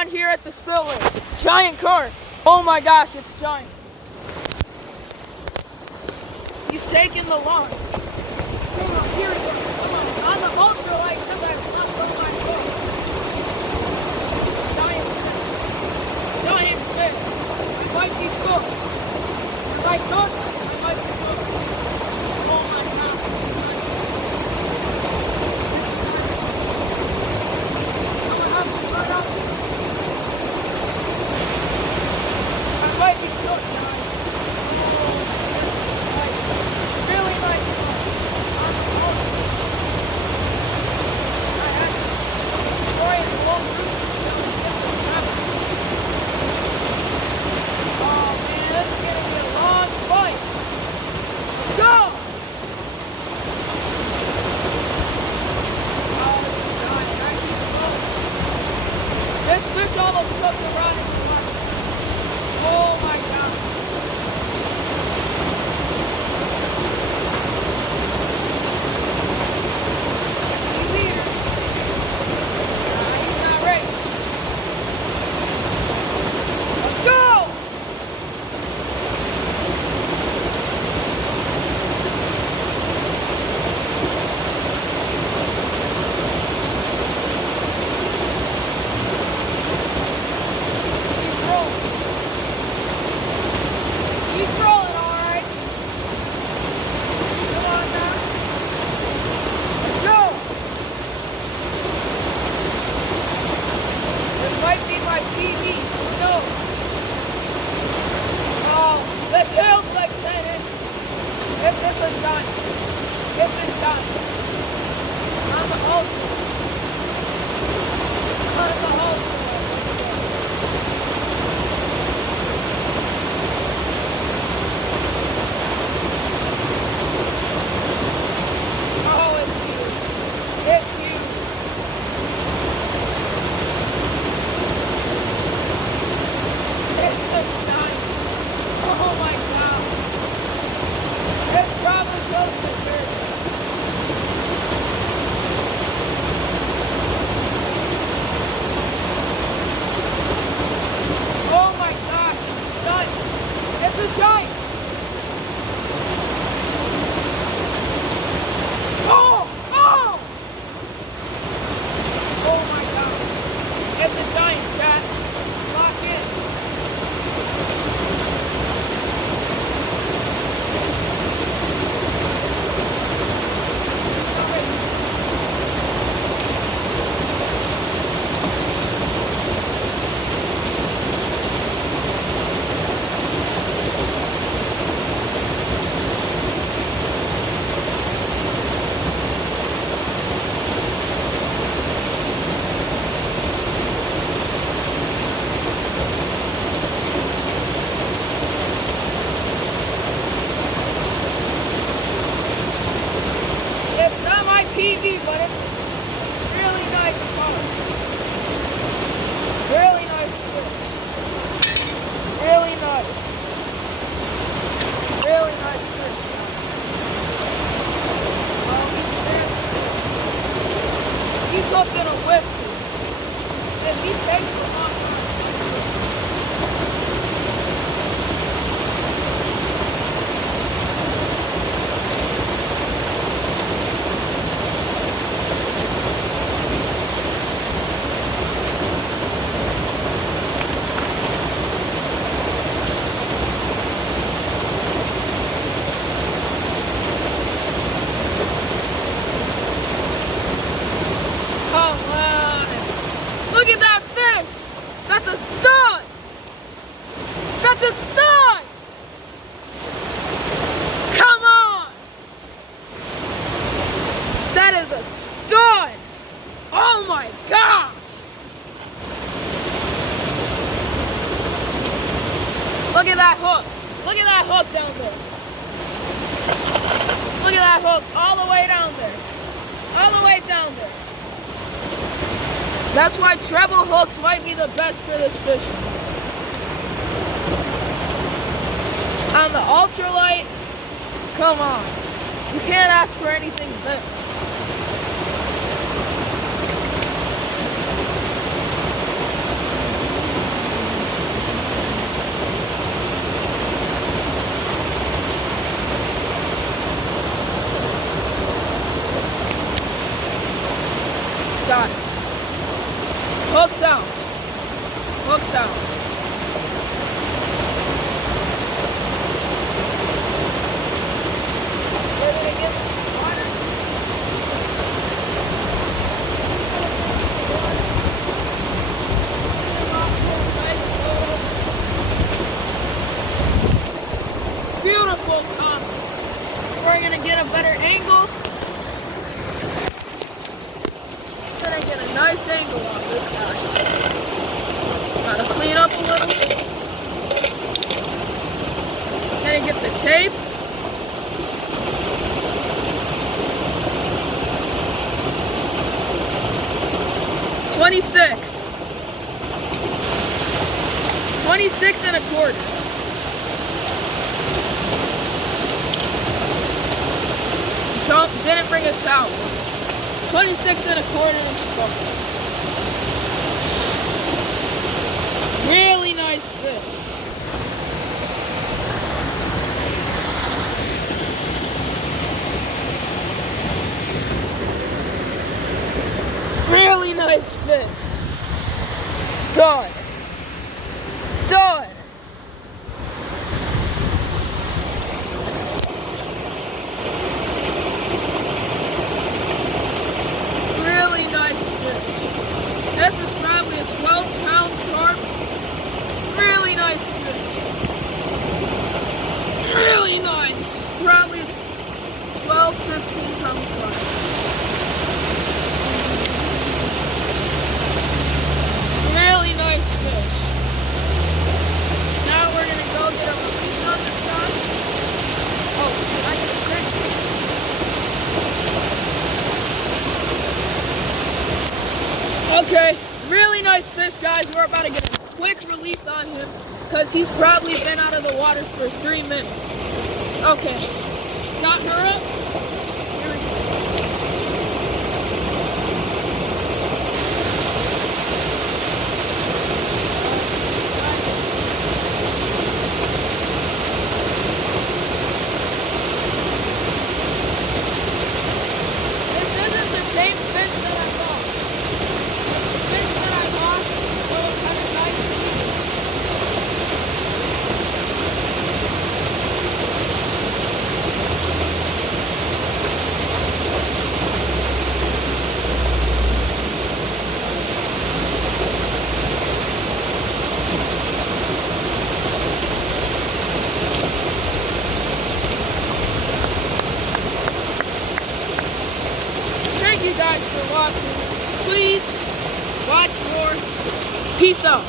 on here at the spillway. Giant carp. Oh my gosh, it's giant. He's taking the line. Come on, here we go. Come on. On the ultralight, sometimes not so much. Giant fish. Giant fish. I might be cooked. If I cook, I might be cooked. Oh my God. Someone has to start up. I might be cooked, guys. Really nice one. On the ultralight. I had to destroy it along route. Oh man, this is gonna be a long fight. Go! Oh, it's dying. I keep close. This fish almost took the run in the water. Oh my God. He's here. He's not ready. Let's go! He's rolling. He's rolling, all right. Come on now. Let's go. This might be my PB. No. Oh, the tail's like 10 inches. It's a giant. It's a giant. On the ultra. On the ultra. Oh, it's huge. It's huge. It's a giant. Oh my God. It's probably close to 30. Oh my gosh, it's giant. It's a giant. Oh! Oh! Oh my God. It's a giant, chat. Lock in. It's not my PB, but it's really nice color. Really nice fish. Really nice. Really nice fish. Well, he's hooked in a whiskey. And he takes a long time. Come on. Look at that fish. That's a stud. That's a stud. Come on. That is a stud. Oh my gosh. Look at that hook. Look at that hook down there. Look at that hook all the way down there. All the way down there. That's why treble hooks might be the best for this fishing. On the ultralight, come on. You can't ask for anything better. Hooks out. Hooks out. We're gonna get water. Beautiful combo. We're gonna get a better angle. Gonna get a nice angle on this guy. Gotta clean up a little. Gonna get the tape. $26. 26 and a quarter. Didn't bring a towel. 26 and a quarter inch bucket. Really nice fish. Really nice fish. Stud. Stud. This is probably a 12-pound carp. Really nice fish. Really nice. Probably 12, 15-pound carp. Really nice fish. Now we're going to go get a release on this guy. Oh, did I get a trick? Okay, really nice fish, guys. We're about to get a quick release on him because he's probably been out of the water for 3 minutes. Okay, got her up. Here we go. This isn't the same fish that I caught. Thank you guys for watching. Please watch more. Peace out.